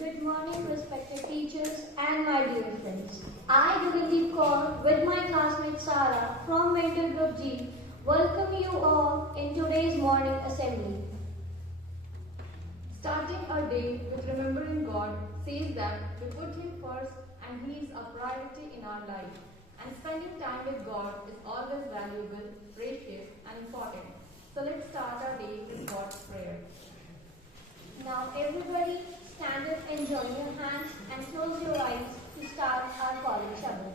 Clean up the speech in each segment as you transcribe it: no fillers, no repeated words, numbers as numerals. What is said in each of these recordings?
Good morning, respected teachers and my dear friends. I, Gagandeep Kaur, with my classmate Sara from Mentor Group G, welcome you all in today's morning assembly. Starting our day with remembering God says that we put Him first and He is a priority in our life. And spending time with God is always valuable, precious, and important. So let's start our day with God's prayer. Now everybody stand up and join your hands and close your eyes to start our college Shabad.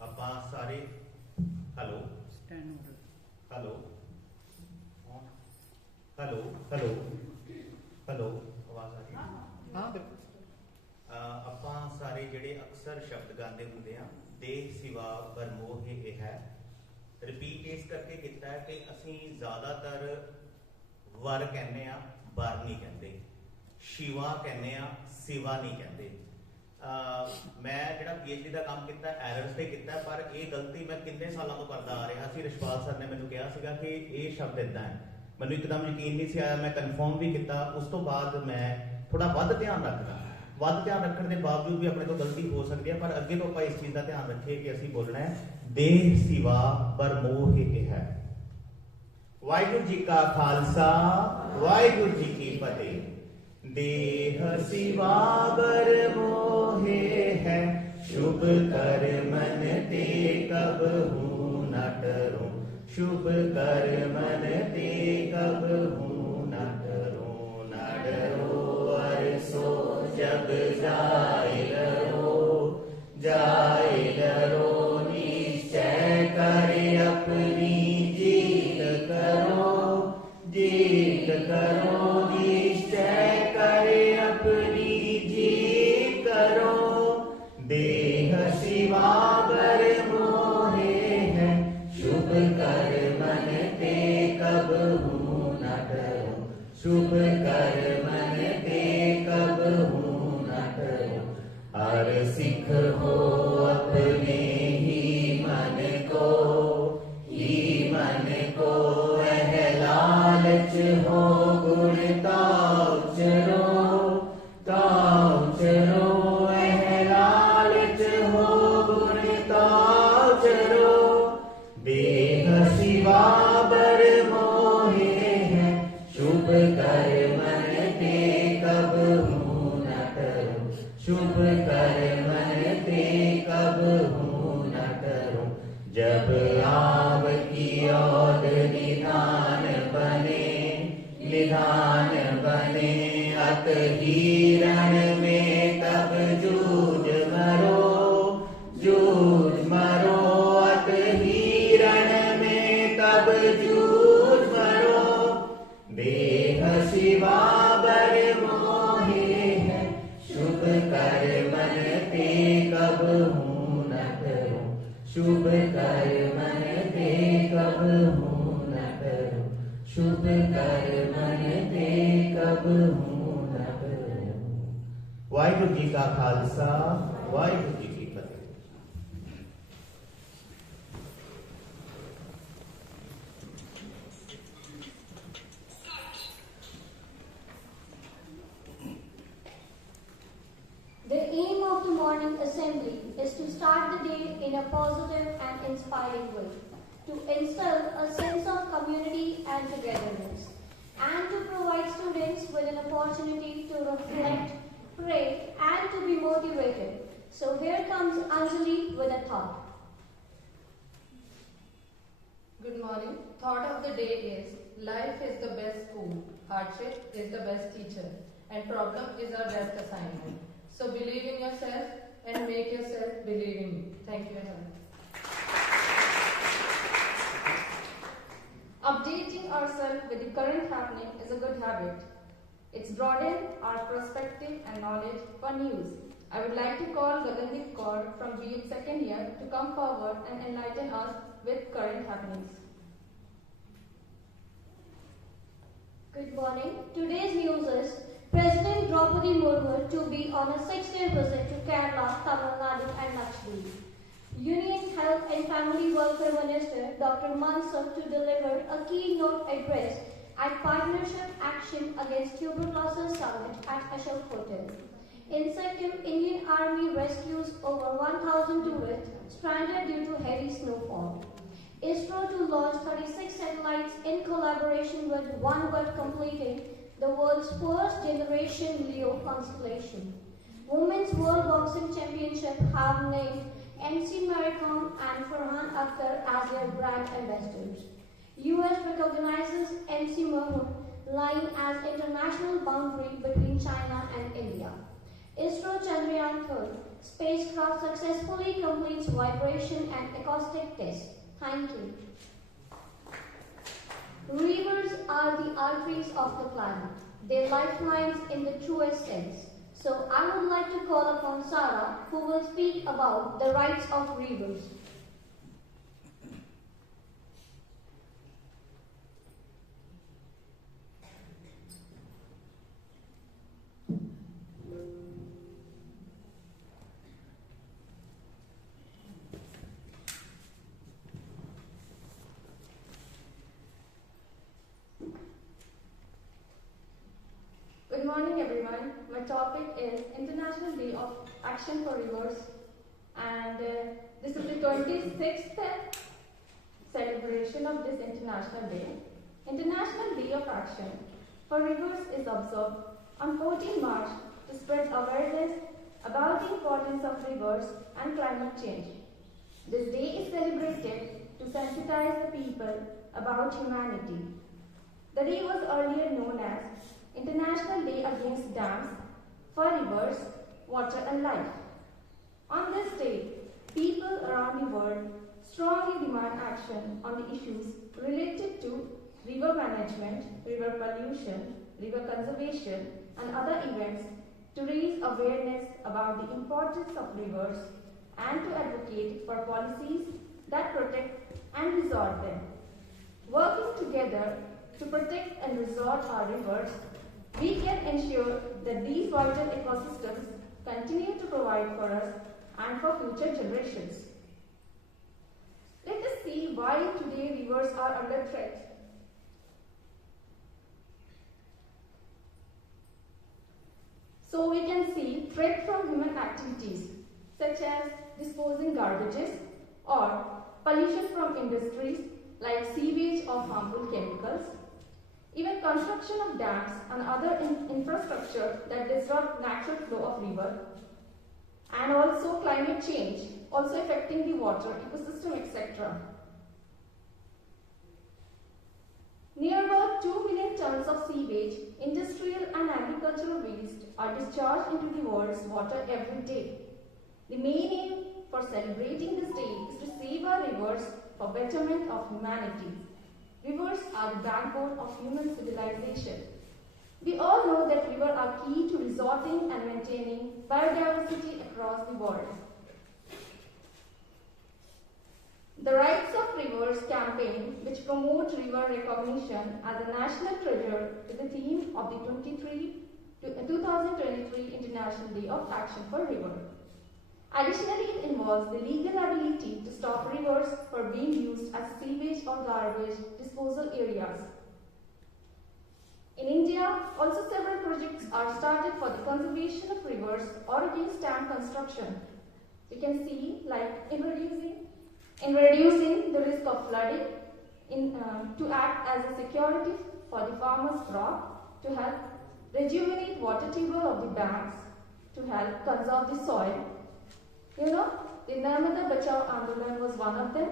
ਆਪਾਂ ਸਾਰੇ hello hello hello hello hello ਆਵਾਜ਼ ਆ ਰਹੀ ਹੈ ਹਾਂ ਆਪਾਂ ਸਾਰੇ ਜਿਹੜੇ ਅਕਸਰ ਸ਼ਬਦ ਗਾਉਂਦੇ ਹੁੰਦੇ ਆ ਦੇਹ ਸਿਵਾ ਬਰਮੋਹ ਇਹ ਹੈ ਰਿਪੀਟ ਇਸ ਕਰਕੇ ਕੀਤਾ ਹੈ ਕਿ ਅਸੀਂ ਜ਼ਿਆਦਾਤਰ ਵਰ ਕਹਿੰਦੇ ਆ ਬਰ ਨਹੀਂ ਕਹਿੰਦੇ ਸ਼ਿਵਾ ਕਹਿੰਦੇ ਆ ਸਿਵਾ ਨਹੀਂ ਕਹਿੰਦੇ ਮੈਂ ਜਿਹੜਾ PhD ਦਾ ਕੰਮ ਕੀਤਾ ਐਰਰਸ ਤੇ ਕੀਤਾ ਪਰ ਇਹ ਗਲਤੀ ਮੈਂ ਕਿੰਨੇ ਸਾਲਾਂ ਤੋਂ ਕਰਦਾ ਆ ਰਿਹਾ ਸੀ ਰਿਸ਼ਪਾਲ ਸਰ ਨੇ ਮੈਨੂੰ ਕਿਹਾ ਸੀਗਾ ਕਿ ਇਹ ਸ਼ਬਦ ਇਦਾਂ ਹੈ ਮੈਨੂੰ ਇੱਕਦਮ ਯਕੀਨ ਨਹੀਂ ਸੀ ਆਇਆ ਮੈਂ ਕਨਫਰਮ ਵੀ ਕੀਤਾ ਉਸ ਤੋਂ ਬਾਅਦ ਮੈਂ ਥੋੜਾ ਵੱਧ ਧਿਆਨ ਰੱਖਣ ਦੇ ਬਾਵਜੂਦ ਵੀ ਆਪਣੇ ਤੋਂ ਗਲਤੀ ਹੋ ਸਕਦੀ ਹੈ ਪਰ ਅੱਗੇ ਤੋਂ ਆਪਾਂ ਇਸ ਚੀਜ਼ ਦਾ ਧਿਆਨ ਰੱਖੀਏ ਕਿ ਅਸੀਂ ਬੋਲਣਾ ਹੈ ਦੇਹ ਸਿਵਾ ਬਰਮੋਹ ਇਹ ਹੈ ਵਾਹਿਗੁਰੂ ਜੀ ਕਾ ਖਾਲਸਾ ਵਾਹਿਗੁਰੂ ਜੀ ਕੀ ਫਤਿਹ देह सिवा बर मोहे है शुभ कर मन ते कब हूँ न डरूं शुभ कर मन ते कब हूँ न डरो अरसो जब जाए डरो निश्चय कर अपनी जीत करो निश्चय करे अपनी जीत करो देह सिवा बर मोहे है शुभ कर मन ते कब हूँ न डरो शुभ कर मन ते कब हूँ न डरो हर सिख हो अपने ही मन को लालच हो गुण ताव चरो लालच हो गुण ताव चरो देह सिवा बर मोहे है शुभ कर मन ते कब हूँ न डरो शुभ कर मन ते कब हूँ न डरो जब आव की औध निधान बने अत हीरण में तब जूझ मरो अत हीरण में तब जूझ मरो देह सिवा बर मोहे है शुभ कर मन ते कब हूँ न डरो शुभ कर मन ते कब हूँ न डरो शुभ कर मन ते कब हूँ न डरो वाहिगुरू जी का खालसा वाहिगुरू जी की फतेह The aim of the morning assembly is to start the day in a positive and inspiring way, to instill a sense of community and togetherness, and to provide students with an opportunity to reflect, pray, and to be motivated. So here comes Anjali with a thought. Good morning. Thought of the day is life is the best school, hardship is the best teacher, and problem is our best assignment. So believe in yourself and make yourself believe in you. Thank you, Helen. Updating ourselves with the current happening is a good habit. It's broadened our perspective and knowledge for news. I would like to call Gagandeep Kaur from BH second year to come forward and enlighten us with current happenings. Good morning. Today's news is President Draupadi Murmu to be on a 16th visit to Kerala, Tamil Nadu and Lakshadweep. Union Health and Family Welfare Minister Dr. Mansukh to deliver a keynote address at Partnership Action Against Tuberculosis Summit at Ashok Hotel. In Sikkim, Indian Army rescues over 1,000 tourists stranded due to heavy snowfall. ISRO to launch 36 satellites in collaboration with OneWeb, completing the world's first generation LEO constellation. Women's World Boxing Championship have named MC Maricom and Farhan Akhtar as their brand ambassadors. US recognizes MC Mahmood line as international boundary between China and India. ISRO Chandrayaan-3 spacecraft successfully completes vibration and acoustic test. Thank you. Rivers are the arteries of the planet. They're lifelines in the truest sense. So I would like to call upon Sarah, who will speak about the rights of rivers. Good morning, everyone. My topic is International Day of Action for Rivers, and this is the 26th celebration of this International Day. International Day of Action for Rivers is observed on 14 March to spread awareness about the importance of rivers and climate change. This day is celebrated to sensitize the people about humanity. The day was earlier known as International Day Against Dams for Rivers, Water and Life. On this day, people around the world strongly demand action on the issues related to river management, river pollution, river conservation, and other events to raise awareness about the importance of rivers and to advocate for policies that protect and resolve them. Working together to protect and resolve our rivers, we can ensure that these vital ecosystems continue to provide for us and for future generations. Let us see why today rivers are under threat. So we can see threat from human activities such as disposing garbages or pollution from industries like sewage or harmful chemicals, even construction of dams and other infrastructure that disrupt natural flow of river, and also climate change, also affecting the water ecosystem, etc. Near about 2 million tons of sewage, industrial and agricultural waste are discharged into the world's water every day. The main aim for celebrating this day is to save our rivers for betterment of humanity. Rivers are the backbone of human civilization. We all know that rivers are key to resorting and maintaining biodiversity across the world. The Rights of Rivers campaign, which promotes river recognition as a national treasure, is the theme of the 2023 International Day of Action for River. Additionally, it involves the legal ability to stop rivers from being used as sewage or garbage disposal areas. In India, also several projects are started for the conservation of rivers or against dam construction. We can see, like in reducing the risk of flooding, to act as a security for the farmer's crop, to help rejuvenate water table of the dams, to help conserve the soil. You know, the Narmada Bachao Andolan was one of them.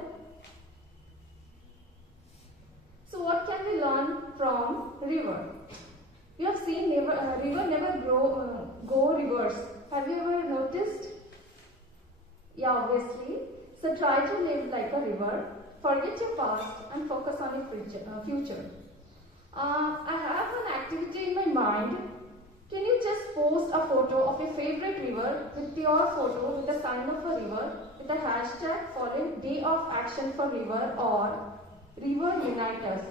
So what can we learn from river? You have seen river never go reverse. Have you ever noticed? Yeah, obviously. So try to live like a river, forget your past and focus on your future. I have an activity in my mind. Can you just post a photo of your favorite river with your photo with the sign of a river with the hashtag following Day of Action for River or River Unite Us?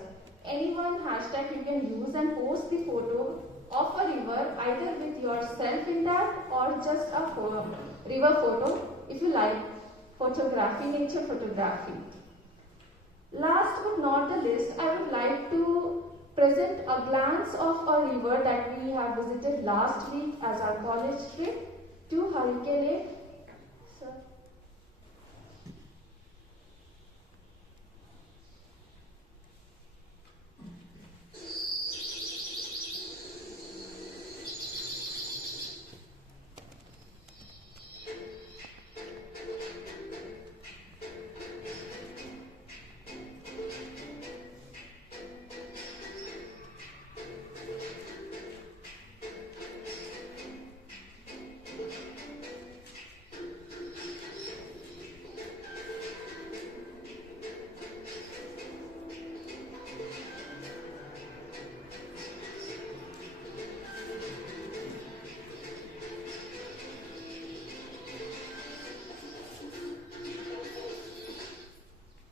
Any one hashtag you can use and post the photo of a river either with yourself in that or just a river photo if you like. photography, nature photography. Last but not the least, I would like to present a glance of a river that we have visited last week as our college trip to Harike Lake. Sir.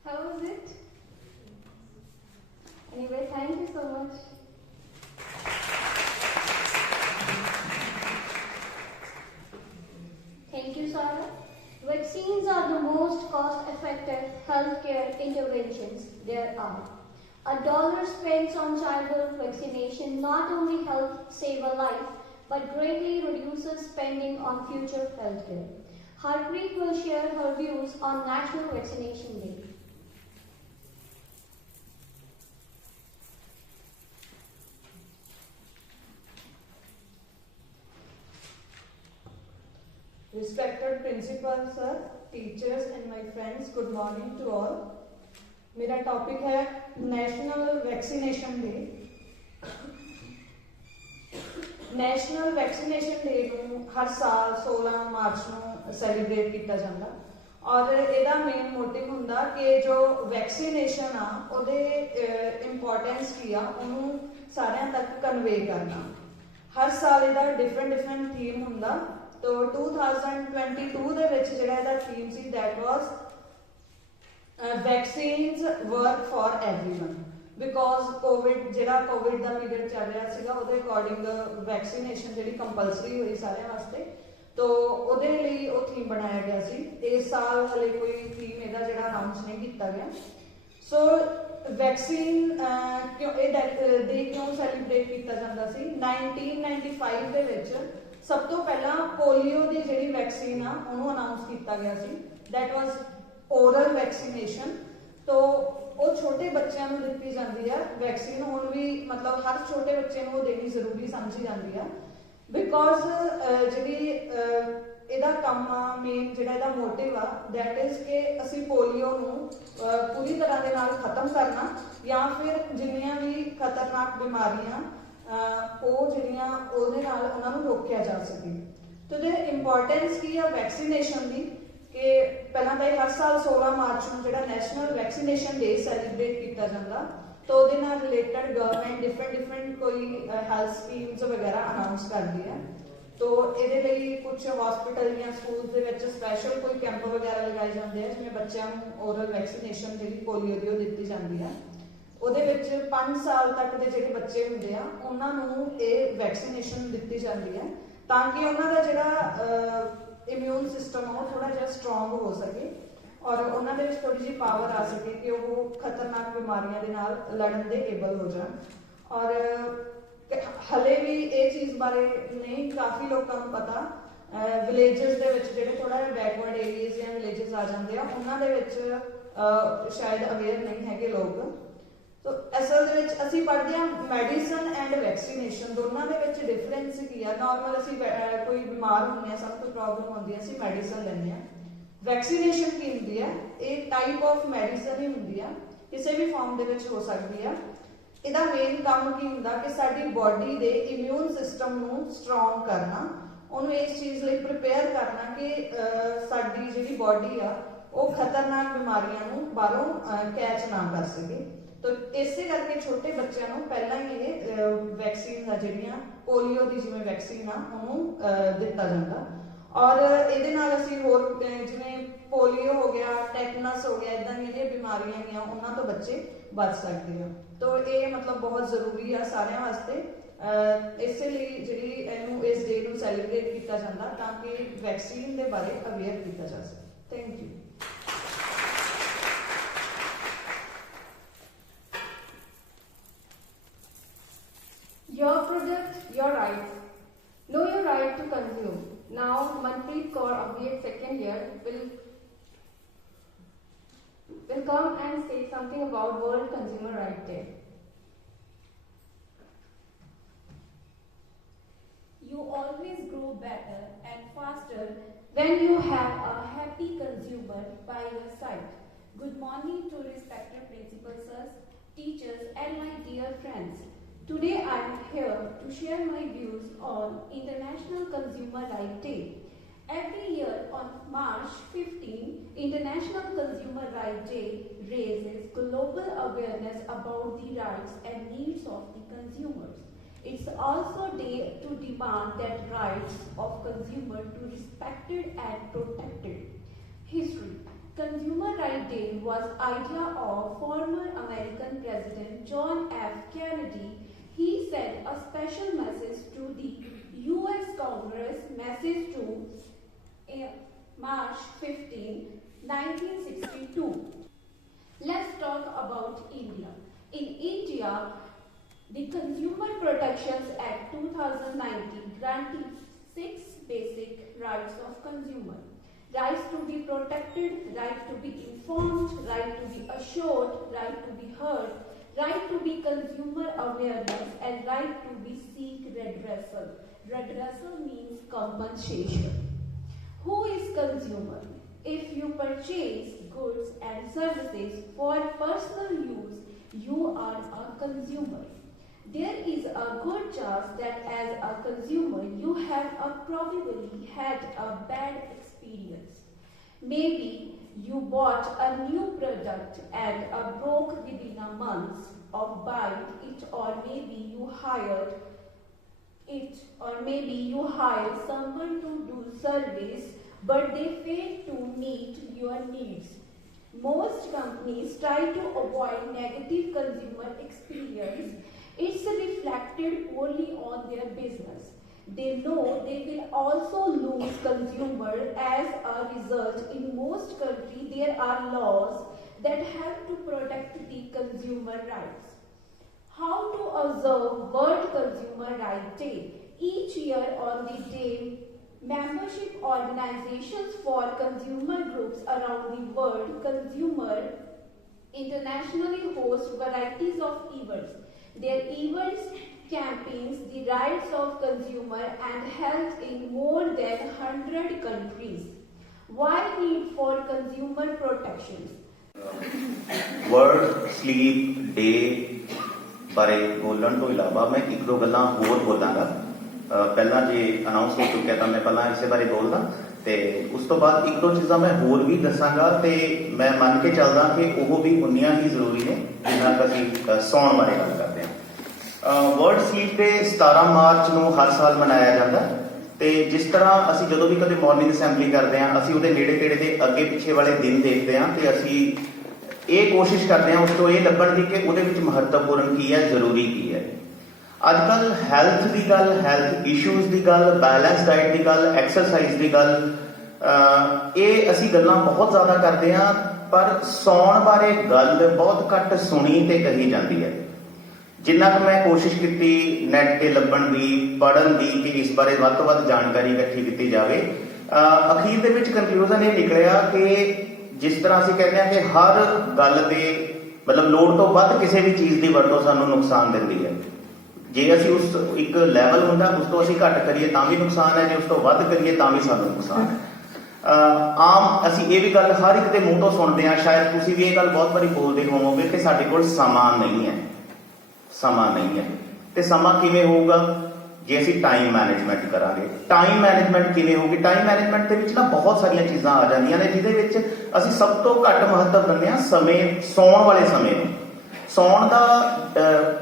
How was it? Anyway, thank you so much. Thank you, Sarah. Vaccines are the most cost-effective healthcare interventions there are. $1 spent on childhood vaccination not only helps save a life, but greatly reduces spending on future healthcare. Harpreet will share her views on National Vaccination Day. Respected principal sir, teachers and my friends, good morning to all. मेरा topic है national vaccination day. National vaccination day ਨੂੰ ਹਰ ਸਾਲ 16 March ਨੂੰ celebrate ਕੀਤਾ ਜਾਂਦਾ ਔਰ ਇਹਦਾ main motive ਹੁੰਦਾ ਕਿ ਜੋ ਵੈਕਸੀਨੇਸ਼ਨ ਆ ਉਹਦੇ ਇੰਪੋਰਟੈਂਸ ਕੀ ਆ ਉਹਨੂੰ ਸਾਰਿਆਂ ਤੱਕ ਕਨਵੇ ਕਰਨਾ। ਹਰ ਸਾਲ ਇਹਦਾ ਡਿਫਰੈਂਟ ਥੀਮ ਹੁੰਦਾ। तो 2022 ਦੇ ਵਿੱਚ ਜਿਹੜਾ ਇਹਦਾ theme C that was vaccines work for everyone because Covid the period ਚੱਲ ਰਿਹਾ ਸੀਗਾ ਉਹਦੇ ਅਕੋਰਡਿੰਗ ਵੈਕਸੀਨੇਸ਼ਨ ਜਿਹੜੀ ਕੰਪਲਸਰੀ ਹੋਈ ਸਾਰਿਆਂ ਵਾਸਤੇ तो ਉਹਦੇ ਲਈ ਉਹ ਥੀਮ ਬਣਾਇਆ ਗਿਆ ਸੀ। ਇਸ ਸਾਲ ਹਲੇ ਕੋਈ ਥੀਮ ਇਹਦਾ ਜਿਹੜਾ ਅਨਾਉਂਸ ਨਹੀਂ ਕੀਤਾ ਗਿਆ। ਸੋ ਵੈਕਸੀਨ ਦੇ ਕਿਉਂ ਸੈਲੀਬ੍ਰੇਟ ਕੀਤਾ ਜਾਂਦਾ ਸੀ 1995 ਦੇ ਵਿੱਚ ਸਭ ਤੋਂ ਪਹਿਲਾਂ ਪੋਲੀਓ ਦੀ ਜਿਹੜੀ ਵੈਕਸੀਨ ਆ ਉਹਨੂੰ ਅਨਾਉਂਸ ਕੀਤਾ ਗਿਆ ਸੀ ਦੈਟ ਵਾਸ ਓਰਲ ਵੈਕਸੀਨੇਸ਼ਨ। तो ਉਹ ਛੋਟੇ ਬੱਚਿਆਂ ਨੂੰ ਦਿੱਤੀ ਜਾਂਦੀ ਹੈ ਵੈਕਸੀਨ। ਹੁਣ ਵੀ ਮਤਲਬ ਹਰ ਛੋਟੇ ਬੱਚੇ ਨੂੰ ਉਹ ਦੇਣੀ ਜ਼ਰੂਰੀ ਸਮਝੀ ਜਾਂਦੀ ਹੈ ਬਿਕੋਜ਼ ਜਿਹੜੀ ਇਹਦਾ ਕੰਮ ਆ ਮੇਨ ਜਿਹੜਾ ਇਹਦਾ ਮੋਟਿਵ ਆ ਦੈਟ ਇਜ਼ ਕਿ ਅਸੀਂ ਪੋਲੀਓ ਨੂੰ ਪੂਰੀ ਤਰ੍ਹਾਂ ਦੇ ਨਾਲ ਖਤਮ ਕਰਨਾ ਜਾਂ ਫਿਰ ਜਿੰਨੀਆਂ ਵੀ ਖਤਰਨਾਕ ਬਿਮਾਰੀਆਂ ਉਹ ਜਿਹੜੀਆਂ ਉਹਦੇ ਨਾਲ ਉਹਨਾਂ ਨੂੰ ਰੋਕਿਆ ਜਾ ਸਕੇ। ਤੇ ਉਹਦੇ ਇੰਪੋਰਟੈਂਸ ਕੀ ਆ ਵੈਕਸੀਨੇਸ਼ਨ ਦੀ ਕਿ ਪਹਿਲਾਂ ਤਾਂ ਇਹ ਹਰ ਸਾਲ 16 ਮਾਰਚ ਨੂੰ ਜਿਹੜਾ ਨੈਸ਼ਨਲ ਵੈਕਸੀਨੇਸ਼ਨ ਡੇ ਸੈਲੀਬ੍ਰੇਟ ਕੀਤਾ ਜਾਂਦਾ ਤਾਂ ਉਹਦੇ ਨਾਲ ਰਿਲੇਟਡ ਗਵਰਨਮੈਂਟ ਡਿਫਰੈਂਟ ਕੋਈ ਹੈਲਥ ਸਕੀਮਸ ਵਗੈਰਾ ਅਨਾਉਂਸ ਕਰਦੀ ਹੈ। तो ਇਹਦੇ ਲਈ ਕੁਝ ਹਸਪੀਟਲ ਜਾਂ ਸਕੂਲ ਦੇ ਵਿੱਚ ਸਪੈਸ਼ਲ ਕੋਈ ਕੈਂਪ ਵਗੈਰਾ ਲਗਾਏ ਜਾਂਦੇ ਆ ਜਿਵੇਂ ਬੱਚਿਆਂ ਨੂੰ ਓਰਲ ਵੈਕਸੀਨੇਸ਼ਨ ਜਿਹੜੀ ਪੋਲੀਓ ਦੀ ਉਹ ਦਿੱਤੀ ਜਾਂਦੀ ਹੈ। ਉਹਦੇ ਵਿੱਚ 5 ਸਾਲ ਤੱਕ ਦੇ ਜਿਹੜੇ ਬੱਚੇ ਹੁੰਦੇ ਆ ਉਹਨਾਂ ਨੂੰ ਇਹ ਵੈਕਸੀਨੇਸ਼ਨ ਦਿੱਤੀ ਜਾਂਦੀ ਹੈ ਤਾਂ ਕਿ ਉਹਨਾਂ ਦਾ ਜਿਹੜਾ ਇਮਿਊਨ ਸਿਸਟਮ ਉਹ ਥੋੜਾ ਜਿਹਾ ਸਟਰੋਂਗ ਹੋ ਸਕੇ ਔਰ ਉਹਨਾਂ ਦੇ ਵਿੱਚ ਥੋੜੀ ਜਿਹੀ ਪਾਵਰ ਆ ਸਕੇ ਕਿ ਉਹ ਖਤਰਨਾਕ ਬਿਮਾਰੀਆਂ ਦੇ ਨਾਲ ਲੜਨ ਦੇ ਏਬਲ ਹੋ ਜਾਣ। ਔਰ ਹਲੇ ਵੀ ਇਹ ਚੀਜ਼ ਬਾਰੇ ਨਹੀਂ ਕਾਫੀ ਲੋਕਾਂ ਨੂੰ ਪਤਾ। ਵਿਲੇजेस ਦੇ ਵਿੱਚ ਜਿਹੜੇ ਥੋੜਾ ਜਿਹਾ ਬੈਕਵਰਡ ਏਰੀਆਜ਼ ਜਾਂ ਵਿਲੇजेस ਆ ਜਾਂਦੇ ਆ ਉਹਨਾਂ ਦੇ ਵਿੱਚ ਸ਼ਾਇਦ ਅਵੇਅਰ ਨਹੀਂ ਹੈਗੇ ਲੋਕ। तो ਅਸਲ ਦੇ ਵਿੱਚ ਅਸੀਂ ਪੜ੍ਹਦੇ ਹਾਂ ਮੈਡੀਸਨ ਐਂਡ ਵੈਕਸੀਨੇਸ਼ਨ ਦੋਨਾਂ ਦੇ ਵਿੱਚ ਡਿਫਰੈਂਸ ਕੀ ਆ। ਨਾਰਮਲ ਅਸੀਂ ਕੋਈ ਬਿਮਾਰ ਹੁੰਦੇ ਆ ਸਾਨੂੰ ਕੋਈ ਪ੍ਰੋਬਲਮ ਹੁੰਦੀ ਆ ਅਸੀਂ ਮੈਡੀਸਨ ਲੈਂਦੇ ਆ। ਵੈਕਸੀਨੇਸ਼ਨ ਕੀ ਹੁੰਦੀ ਆ ਇਹ ਟਾਈਪ ਆਫ ਮੈਡੀਸਨ ਹੀ ਹੁੰਦੀ ਆ ਕਿਸੇ ਵੀ ਫਾਰਮ ਦੇ ਵਿੱਚ ਹੋ ਸਕਦੀ ਆ। ਇਹਦਾ ਮੇਨ ਕੰਮ ਕੀ ਹੁੰਦਾ ਕਿ ਸਾਡੀ ਬਾਡੀ ਦੇ ਇਮਿਊਨ ਸਿਸਟਮ ਨੂੰ ਸਟਰੋਂਗ ਕਰਨਾ ਉਹਨੂੰ ਇਸ ਚੀਜ਼ ਲਈ ਪ੍ਰਿਪੇਅਰ ਕਰਨਾ ਕਿ ਸਾਡੀ ਜਿਹੜੀ ਬਾਡੀ ਆ ਉਹ ਖਤਰਨਾਕ ਬਿਮਾਰੀਆਂ ਨੂੰ ਬਾਹਰੋਂ ਕੈਚ ਨਾ ਕਰ ਸਕੇ। तो ਇਸੇ ਕਰਕੇ ਛੋਟੇ ਬੱਚਿਆਂ ਨੂੰ ਪਹਿਲਾਂ ਹੀ ਇਹ ਵੈਕਸੀਨ ਆ ਜਿਹੜੀਆਂ ਪੋਲੀਓ ਦੀ ਜਿਵੇਂ ਵੈਕਸੀਨ ਆ ਉਹਨੂੰ ਦਿੱਤਾ ਜਾਂਦਾ ਔਰ ਇਹਦੇ ਨਾਲ ਅਸੀਂ ਹੋਰ ਜਿਵੇਂ ਪੋਲੀਓ ਹੋ ਗਿਆ ਟੈਟਨਸ ਹੋ ਗਿਆ ਇਦਾਂ ਦੀਆਂ ਜਿਹੜੀਆਂ ਬਿਮਾਰੀਆਂ ਹੈਗੀਆਂ ਉਹਨਾਂ ਤੋਂ ਬੱਚੇ ਬਚ ਸਕਦੇ ਆ। तो ਇਹ ਮਤਲਬ ਬਹੁਤ ਜ਼ਰੂਰੀ ਆ ਸਾਰਿਆਂ ਵਾਸਤੇ। ਇਸੇ ਲਈ ਜਿਹੜੀ ਇਹਨੂੰ ਇਸ ਡੇ ਨੂੰ ਸੈਲੀਬ੍ਰੇਟ ਕੀਤਾ ਜਾਂਦਾ ਤਾਂ ਕਿ ਵੈਕਸੀਨ ਦੇ ਬਾਰੇ ਅਵੇਅਰ ਕੀਤਾ ਜਾ ਸਕੇ। Thank you. Kaur of B.Ed second year will come and say something about World Consumer Rights Day. You always grow better and faster when you have a happy consumer by your side. Good morning to respected principals, sirs, teachers and my dear friends. Today I am here to share my views on International Consumer Rights Day. Every year on March 15, International Consumer Rights Day raises global awareness about the rights and needs of the consumers. It's also a day to demand that rights of consumer to respected and protected. History. Consumer Rights Day was idea of former American President John F. Kennedy. He sent a special message to the US Congress message to March 15, 1962. Let's talk about India. In India, the Consumer Protections Act 2019 granted 6 basic rights of consumer. Rights to be protected, right to be informed, right to be assured, right to be heard, right to be consumer awareness, and right to be seek redressal. Redressal means compensation. Who is consumer? If you purchase goods and services for personal use, you are a consumer. There is a good chance that as a consumer, you have probably had a bad experience. Maybe you bought a new product and broke within a month of buying it, or maybe you hired someone to do service, but they failed to meet your needs. Most companies try to avoid negative consumer experience. It's reflected only on their business. They know they will also lose consumer. As a result, in most countries there are laws that have to protect the consumer rights. How to observe World Consumer Rights Day? Each year on the day, membership organizations for consumer groups around the world, consumer internationally host varieties of events. Their events campaigns the rights of consumer and health in more than 100 countries. Why need for consumer protections? World sleep day ਬਾਰੇ ਬੋਲਣ ਤੋਂ ਇਲਾਵਾ ਮੈਂ ਇੱਕ ਦੋ ਗੱਲਾਂ ਹੋਰ ਬੋਲਾਂਗਾ। ਪਹਿਲਾਂ ਜੇ ਅਨਾਉਂਸ ਹੋ ਚੁੱਕਿਆ ਤਾਂ ਮੈਂ ਪਹਿਲਾਂ ਇਸੇ ਬਾਰੇ ਬੋਲਦਾ ਤੇ ਉਸ ਤੋਂ ਬਾਅਦ ਇੱਕ ਦੋ ਚੀਜ਼ਾਂ ਮੈਂ ਹੋਰ ਵੀ ਦੱਸਾਂਗਾ ਤੇ ਮੈਂ ਮੰਨ ਕੇ ਚੱਲਦਾ ਕਿ ਉਹ ਵੀ ਉਨੀਆਂ ਹੀ ਜ਼ਰੂਰੀ ਨੇ ਜਿੰਨਾ ਕਿ ਅਸੀਂ ਸੌਣ ਬਾਰੇ ਗੱਲ ਕਰਦੇ ਹਾਂ। ਵਰਲਡ ਸਲੀਪ ਡੇ 17 ਮਾਰਚ ਨੂੰ ਹਰ ਸਾਲ ਮਨਾਇਆ ਜਾਂਦਾ ਤੇ ਜਿਸ ਤਰ੍ਹਾਂ ਅਸੀਂ ਜਦੋਂ ਵੀ ਕਦੇ ਮਾਰਨਿੰਗ ਅਸੈਂਬਲੀ ਕਰਦੇ ਹਾਂ ਅਸੀਂ ਉਹਦੇ ਨੇੜੇ ਤੇੜੇ ਦੇ ਅੱਗੇ ਪਿੱਛੇ ਵਾਲੇ ਦਿਨ ਦੇਖਦੇ ਹਾਂ ਤੇ ਅਸੀਂ ਇਹ ਕੋਸ਼ਿਸ਼ ਕਰਦੇ ਹਾਂ ਉਸ ਤੋਂ ਇਹ ਲੱਭਣ ਦੀ ਕਿ ਉਹਦੇ ਵਿੱਚ ਮਹੱਤਵਪੂਰਨ ਕੀ ਹੈ, ਜ਼ਰੂਰੀ ਕੀ ਹੈ। ਅੱਜ ਕੱਲ੍ਹ ਹੈਲਥ ਦੀ ਗੱਲ, ਹੈਲਥ ਇਸ਼ੂਜ਼ ਦੀ ਗੱਲ, ਬੈਲੈਂਸ ਡਾਈਟ ਦੀ ਗੱਲ, ਐਕਸਰਸਾਈਜ਼ ਦੀ ਗੱਲ, ਇਹ ਅਸੀਂ ਗੱਲਾਂ ਬਹੁਤ ਜ਼ਿਆਦਾ ਕਰਦੇ ਹਾਂ ਪਰ ਸੌਣ ਬਾਰੇ ਗੱਲ ਬਹੁਤ ਘੱਟ ਸੁਣੀ ਤੇ ਕਹੀ ਜਾਂਦੀ ਹੈ। ਜਿੰਨਾ ਕੁ ਮੈਂ ਕੋਸ਼ਿਸ਼ ਕੀਤੀ ਨੈਟ ਤੇ ਲੱਭਣ ਦੀ, ਪੜ੍ਹਨ ਦੀ ਕਿ ਇਸ ਬਾਰੇ ਵੱਧ ਤੋਂ ਵੱਧ ਜਾਣਕਾਰੀ ਇਕੱਠੀ ਕੀਤੀ ਜਾਵੇ, ਅਖੀਰ ਦੇ ਵਿੱਚ ਕਨਕਲੂਜਨ ਇਹ ਨਿਕਲਿਆ ਕਿ ਜਿਸ ਤਰ੍ਹਾਂ ਅਸੀਂ ਕਹਿੰਦੇ ਹਾਂ ਕਿ ਹਰ ਗੱਲ ਦੇ ਮਤਲਬ ਲੋੜ ਤੋਂ ਵੱਧ ਕਿਸੇ ਵੀ ਚੀਜ਼ ਦੀ ਵਰਤੋਂ ਸਾਨੂੰ ਨੁਕਸਾਨ ਦਿੰਦੀ ਹੈ। ਜੇ ਅਸੀਂ ਉਸ ਇੱਕ ਲੈਵਲ ਹੁੰਦਾ ਉਸ ਤੋਂ ਅਸੀਂ ਘੱਟ ਕਰੀਏ ਤਾਂ ਵੀ ਨੁਕਸਾਨ ਹੈ, ਜੇ ਉਸ ਤੋਂ ਵੱਧ ਕਰੀਏ ਤਾਂ ਵੀ ਸਾਨੂੰ ਨੁਕਸਾਨ ਹੈ। ਆਮ ਅਸੀਂ ਇਹ ਵੀ ਗੱਲ ਹਰ ਇੱਕ ਦੇ ਮੂੰਹ ਤੋਂ ਸੁਣਦੇ ਹਾਂ, ਸ਼ਾਇਦ ਤੁਸੀਂ ਵੀ ਇਹ ਗੱਲ ਬਹੁਤ ਵਾਰੀ ਬੋਲਦੇ ਹੋਵੋਗੇ ਕਿ ਸਾਡੇ ਕੋਲ ਸਮਾਂ ਨਹੀਂ ਹੈ। ਸਮਾਂ ਨਹੀਂ ਹੈ ਤੇ ਸਮਾਂ ਕਿਵੇਂ ਹੋਊਗਾ ਜੇ ਅਸੀਂ ਟਾਈਮ ਮੈਨੇਜਮੈਂਟ ਕਰਾਂਗੇ। ਟਾਈਮ ਮੈਨੇਜਮੈਂਟ ਕਿਵੇਂ ਹੋਊਗੀ? ਟਾਈਮ ਮੈਨੇਜਮੈਂਟ ਦੇ ਵਿੱਚ ਨਾ ਬਹੁਤ ਸਾਰੀਆਂ ਚੀਜ਼ਾਂ ਆ ਜਾਂਦੀਆਂ ਨੇ ਜਿਹਦੇ ਵਿੱਚ ਅਸੀਂ ਸਭ ਤੋਂ ਘੱਟ ਮਹੱਤਵ ਦਿੰਦੇ ਹਾਂ ਸਮੇਂ, ਸੌਣ ਵਾਲੇ ਸਮੇਂ ਨੂੰ। ਸੌਣ ਦਾ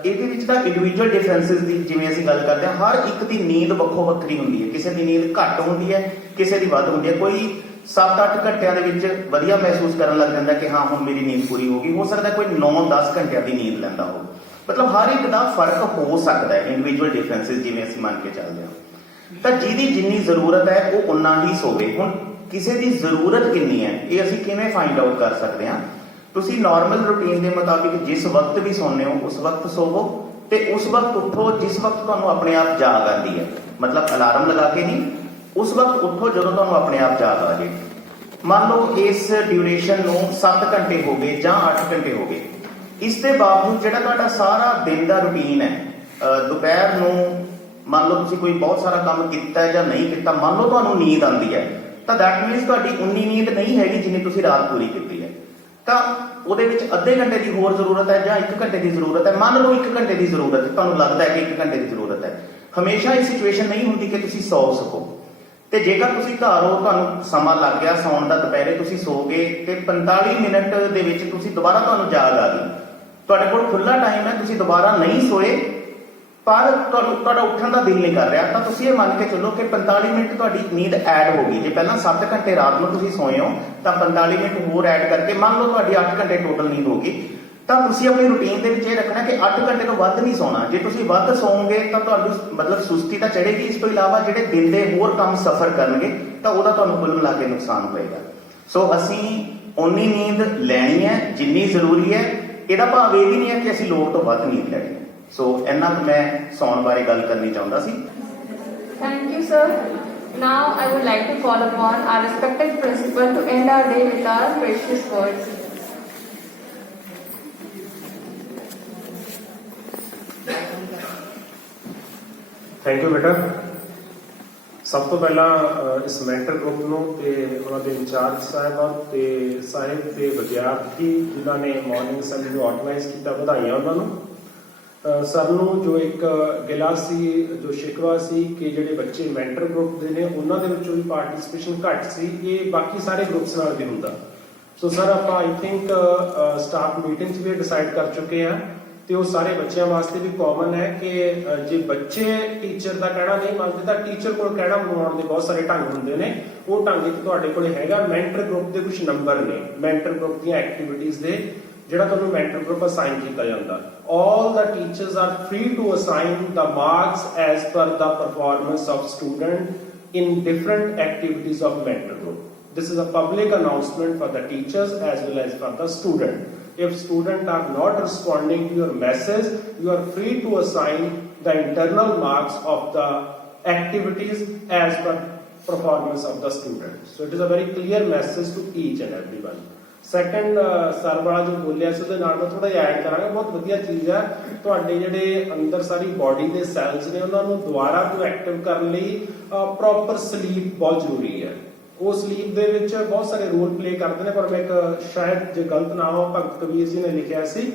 ਇਹਦੇ ਵਿੱਚ ਤਾਂ ਇੰਡੀਵਿਜੂਅਲ ਡਿਫਰੈਂਸਿਸ ਦੀ ਜਿਵੇਂ ਅਸੀਂ ਗੱਲ ਕਰਦੇ ਹਾਂ, ਹਰ ਇੱਕ ਦੀ ਨੀਂਦ ਵੱਖੋ ਵੱਖਰੀ ਹੁੰਦੀ ਹੈ। ਕਿਸੇ ਦੀ ਨੀਂਦ ਘੱਟ ਹੁੰਦੀ ਹੈ, ਕਿਸੇ ਦੀ ਵੱਧ ਹੁੰਦੀ ਹੈ। ਕੋਈ 7-8 ਘੰਟਿਆਂ ਦੇ ਵਿੱਚ ਵਧੀਆ ਮਹਿਸੂਸ ਕਰਨ ਲੱਗ ਜਾਂਦਾ ਕਿ ਹਾਂ ਹੁਣ ਮੇਰੀ ਨੀਂਦ ਪੂਰੀ ਹੋ ਗਈ। ਹੋ ਸਕਦਾ ਕੋਈ 9-10 ਘੰਟਿਆਂ ਦੀ ਨੀਂਦ ਲੈਂਦਾ ਹੋਵੇ। ਮਤਲਬ ਹਰ ਇੱਕ ਦਾ ਫਰਕ ਹੋ ਸਕਦਾ ਹੈ, ਇੰਡੀਵਿਜੂਅਲ ਡਿਫਰੈਂਸਿਸ ਜਿਵੇਂ ਅਸੀਂ ਮੰਨ ਕੇ ਚੱਲਦੇ ਹਾਂ। ਤਾਂ ਜਿਹਦੀ ਜਿੰਨੀ ਜ਼ਰੂਰਤ ਹੈ ਉਹ ਉਨਾ ਹੀ ਸੋਵੇ। ਹੁਣ ਕਿਸੇ ਦੀ ਜ਼ਰੂਰਤ ਕਿੰਨੀ ਹੈ ਇਹ ਅਸੀਂ ਕਿਵੇਂ ਫਾਈਂਡ ਆਊਟ ਕਰ ਸਕਦੇ ਹਾਂ? ਤੁਸੀਂ ਨਾਰਮਲ ਰੂਟੀਨ ਦੇ ਮੁਤਾਬਿਕ ਜਿਸ ਵਕਤ ਵੀ ਸੌਂਦੇ ਹੋ ਉਸ ਵਕਤ ਸੋਵੋ ਤੇ ਉਸ ਵਕਤ ਉੱਠੋ ਜਿਸ ਵਕਤ ਤੁਹਾਨੂੰ ਆਪਣੇ ਆਪ ਜਾਗ ਆਉਂਦੀ ਹੈ। ਮਤਲਬ ਅਲਾਰਮ ਲਗਾ ਕੇ ਨਹੀਂ, ਉਸ ਵਕਤ ਉੱਠੋ ਜਦੋਂ ਤੁਹਾਨੂੰ ਆਪਣੇ ਆਪ ਯਾਦ ਆ ਜੇ। ਮੰਨ ਲਓ ਇਸ ਡਿਊਰੇਸ਼ਨ ਨੂੰ 7 ਘੰਟੇ ਹੋ ਗਏ ਜਾਂ 8 ਘੰਟੇ ਹੋ ਗਏ, ਇਸ ਦੇ ਬਾਵਜੂਦ ਜਿਹੜਾ ਤੁਹਾਡਾ ਸਾਰਾ ਦਿਨ ਦਾ ਰੂਟੀਨ ਹੈ, ਦੁਪਹਿਰ ਨੂੰ ਮੰਨ ਲਓ ਤੁਸੀਂ ਕੋਈ ਬਹੁਤ ਸਾਰਾ ਕੰਮ ਕੀਤਾ ਜਾਂ ਨਹੀਂ ਕੀਤਾ, ਮੰਨ ਲਓ ਤੁਹਾਨੂੰ ਨੀਂਦ ਆਉਂਦੀ ਹੈ, ਤਾਂ ਦੈਟ ਮੀਨਸ ਤੁਹਾਡੀ ਉਨੀ ਨੀਂਦ ਨਹੀਂ ਹੈਗੀ ਜਿੰਨੀ ਤੁਸੀਂ ਰਾਤ ਪੂਰੀ ਕੀਤੀ ਹੈ। ਤਾਂ ਉਹਦੇ ਵਿੱਚ ਅੱਧੇ ਘੰਟੇ ਦੀ ਹੋਰ ਜ਼ਰੂਰਤ ਹੈ ਜਾਂ 1 ਘੰਟੇ ਦੀ ਜ਼ਰੂਰਤ ਹੈ। ਮੰਨ ਲਓ 1 ਘੰਟੇ ਦੀ ਜ਼ਰੂਰਤ ਹੈ, ਤੁਹਾਨੂੰ ਲੱਗਦਾ ਹੈ ਕਿ 1 ਘੰਟੇ ਦੀ ਜ਼ਰੂਰਤ ਹੈ। ਹਮੇਸ਼ਾ ਇਹ ਸਿਚੁਏਸ਼ਨ ਨਹੀਂ ਹੁੰਦੀ ਕਿ ਤੁਸੀਂ ਸੌ ਸਕੋ। ਤੇ ਜੇਕਰ ਤੁਸੀਂ ਘਰ ਹੋ, ਤੁਹਾਨੂੰ ਸਮਾਂ ਲੱਗ ਗਿਆ ਸੌਣ ਦਾ, ਦੁਪਹਿਰੇ ਤੁਸੀਂ ਸੋ ਗਏ ਤੇ 45 ਮਿੰਟ ਦੇ ਵਿੱਚ ਤੁਸੀਂ ਦੁਬਾਰਾ ਤੁਹਾਨੂੰ ਜਾਗ ਆ ਗਈ, ਤੁਹਾਡੇ ਕੋਲ ਖੁੱਲਾ ਟਾਈਮ ਹੈ, ਤੁਸੀਂ ਦੁਬਾਰਾ ਨਹੀਂ ਸੋਏ ਪਰ ਤੁਹਾਡਾ ਉੱਠਣ ਦਾ ਦਿਲ ਨਹੀਂ ਕਰ ਰਿਹਾ, ਤਾਂ ਤੁਸੀਂ ਇਹ ਮੰਨ ਕੇ ਚੱਲੋ ਕਿ 45 ਮਿੰਟ ਤੁਹਾਡੀ ਨੀਂਦ ਐਡ ਹੋ ਗਈ। ਜੇ ਪਹਿਲਾਂ 7 ਘੰਟੇ ਰਾਤ ਨੂੰ ਤੁਸੀਂ ਸੋਏ ਹੋ ਤਾਂ 45 ਮਿੰਟ ਹੋਰ ਐਡ ਕਰਕੇ ਮੰਨ ਲਓ ਤੁਹਾਡੀ 8 ਘੰਟੇ ਟੋਟਲ ਨੀਂਦ ਹੋ ਗਈ। ਤਾਂ ਤੁਸੀਂ ਆਪਣੀ ਰੂਟੀਨ ਦੇ ਵਿੱਚ ਇਹ ਰੱਖਣਾ ਕਿ 8 ਘੰਟੇ ਤੋਂ ਵੱਧ ਨਹੀਂ ਸੌਣਾ। ਜੇ ਤੁਸੀਂ ਵੱਧ ਸੌਂਗੇ ਤਾਂ ਤੁਹਾਨੂੰ ਮਤਲਬ ਸੁਸਤੀ ਤਾਂ ਚੜੇਗੀ, ਇਸ ਤੋਂ ਇਲਾਵਾ ਜਿਹੜੇ ਦਿਨ ਦੇ ਹੋਰ ਕੰਮ ਸਫਰ ਕਰਨਗੇ ਤਾਂ ਉਹਦਾ ਤੁਹਾਨੂੰ ਕੁੱਲ ਮਿਲਾ ਕੇ ਨੁਕਸਾਨ ਹੋਏਗਾ। ਸੋ ਅਸੀਂ ਓਨੀ ਨੀਂਦ ਲੈਣੀ ਹੈ ਜਿੰਨੀ ਜ਼ਰੂਰੀ ਹੈ। ਇਹਦਾ ਭਾਵ ਇਹ ਵੀ ਨਹੀਂ ਹੈ ਕਿ ਅਸੀਂ ਲੋੜ ਤੋਂ ਵੱਧ ਨੀਂਦ ਲੈਣੀ ਹੈ। ਸੋ ਇੰਨਾ ਕੁ ਮੈਂ ਸੌਣ ਬਾਰੇ ਗੱਲ ਕਰਨੀ ਚਾਹੁੰਦਾ ਸੀ। Thank you, sir. Now I would like to call upon our respected principal to end our day with our precious words. Thank you ਬੇਟਾ। ਸਭ ਤੋਂ ਪਹਿਲਾਂ ਇਸ ਮੈਂਟਰ ਗਰੁੱਪ ਨੂੰ ਤੇ ਉਹਨਾਂ ਦੇ ਇੰਚਾਰਜ ਸਾਹਿਬਾਨ ਤੇ ਸਾਹਿਬ ਤੇ ਵਿਦਿਆਰਥੀ ਜਿਨ੍ਹਾਂ ਨੇ ਮਾਰਨਿੰਗ ਅਸੈਂਬਲੀ ਨੂੰ ਆਰਗੇਨਾਈਜ਼ ਕੀਤਾ, ਵਧਾਈਆਂ ਉਹਨਾਂ ਨੂੰ। ਸਰ ਨੂੰ ਜੋ ਇੱਕ ਗਿਲਾ ਸੀ, ਜੋ ਸ਼ਿਕਵਾ ਸੀ ਕਿ ਜਿਹੜੇ ਬੱਚੇ ਮੈਂਟਰ ਗਰੁੱਪ ਦੇ ਨੇ ਉਹਨਾਂ ਦੇ ਵਿੱਚੋਂ ਵੀ ਪਾਰਟਿਸਿਪੇਸ਼ਨ ਘੱਟ ਸੀ, ਇਹ ਬਾਕੀ ਸਾਰੇ ਗਰੁੱਪਸ ਨਾਲ ਵੀ ਹੁੰਦਾ। ਸੋ ਸਰ ਆਪਾਂ ਆਈ ਥਿੰਕ ਸਟਾਫ ਮੀਟਿੰਗ 'ਚ ਵੀ ਡਿਸਾਈਡ ਕਰ ਚੁੱਕੇ ਆ ਤੇ ਉਹ ਸਾਰੇ ਬੱਚਿਆਂ ਵਾਸਤੇ ਵੀ ਕਾਮਨ ਹੈ ਕਿ ਜੇ ਬੱਚੇ ਟੀਚਰ ਦਾ ਕਹਿਣਾ ਨਹੀਂ ਮੰਨਦੇ ਤਾਂ ਟੀਚਰ ਕੋਲ ਕਹਿਣਾ ਮਨਵਾਉਣ ਦੇ ਬਹੁਤ ਸਾਰੇ ਢੰਗ ਹੁੰਦੇ ਨੇ। ਉਹ ਢੰਗ ਇੱਕ ਤੁਹਾਡੇ ਕੋਲ ਹੈਗਾ। ਮੈਂਟਰ ਗਰੁੱਪ ਦੇ ਕੁਝ ਨੰਬਰ ਨੇ, ਮੈਂਟਰ ਗਰੁੱਪ ਦੀਆਂ ਐਕਟੀਵਿਟੀਜ਼ ਦੇ, ਜਿਹੜਾ ਤੁਹਾਨੂੰ ਮੈਂਟਰ ਗਰੁੱਪ ਅਸਾਈਨ ਕੀਤਾ ਜਾਂਦਾ। All the teachers are free to assign the marks as per the performance of student in different activities of mentor group. This is a public announcement for the teachers as well as for the student. If students are not responding to your message, you are free to assign the internal marks of the activities as per performance of the student. So it is a very clear message to each and everyone. Second sir ਵਾਲਾ ਜੋ ਬੋਲਿਆ ਸੀ ਉਹਦੇ ਨਾਲ ਮੈਂ ਥੋੜਾ ਜਿਹਾ add ਕਰਾਂਗਾ। ਬਹੁਤ ਵਧੀਆ ਚੀਜ਼ ਹੈ, ਤੁਹਾਡੇ ਜਿਹੜੇ ਅੰਦਰ ਸਾਰੀ ਬਾਡੀ ਦੇ ਸੈਲਸ ਨੇ ਉਹਨਾਂ ਨੂੰ ਦੁਬਾਰਾ ਤੋਂ ਐਕਟਿਵ ਕਰਨ ਲਈ ਪ੍ਰੋਪਰ ਸਲੀਪ ਬਹੁਤ ਜ਼ਰੂਰੀ ਹੈ। ਉਹ ਸਲੀਪ ਦੇ ਵਿੱਚ ਬਹੁਤ ਸਾਰੇ ਰੋਲ ਪਲੇ ਕਰਦੇ ਨੇ, ਪਰ ਮੈਂ ਇੱਕ ਸ਼ਾਇਦ ਜੇ ਗਲਤ ਨਾ ਹੋ ਭਗਤ ਕਬੀਰ ਜੀ ਨੇ ਲਿਖਿਆ ਸੀ,